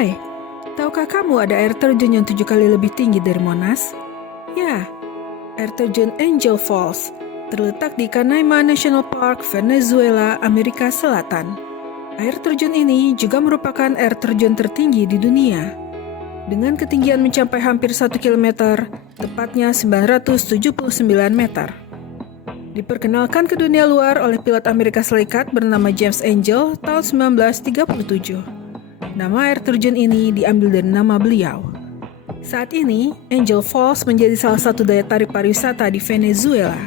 Hai, tahukah kamu ada air terjun yang 7 kali lebih tinggi dari Monas? Ya, air terjun Angel Falls terletak di Canaima National Park, Venezuela, Amerika Selatan. Air terjun ini juga merupakan air terjun tertinggi di dunia. Dengan ketinggian mencapai hampir 1 km, tepatnya 979 meter. Diperkenalkan ke dunia luar oleh pilot Amerika Serikat bernama James Angel tahun 1937. Nama air terjun ini diambil dari nama beliau. Saat ini, Angel Falls menjadi salah satu daya tarik pariwisata di Venezuela.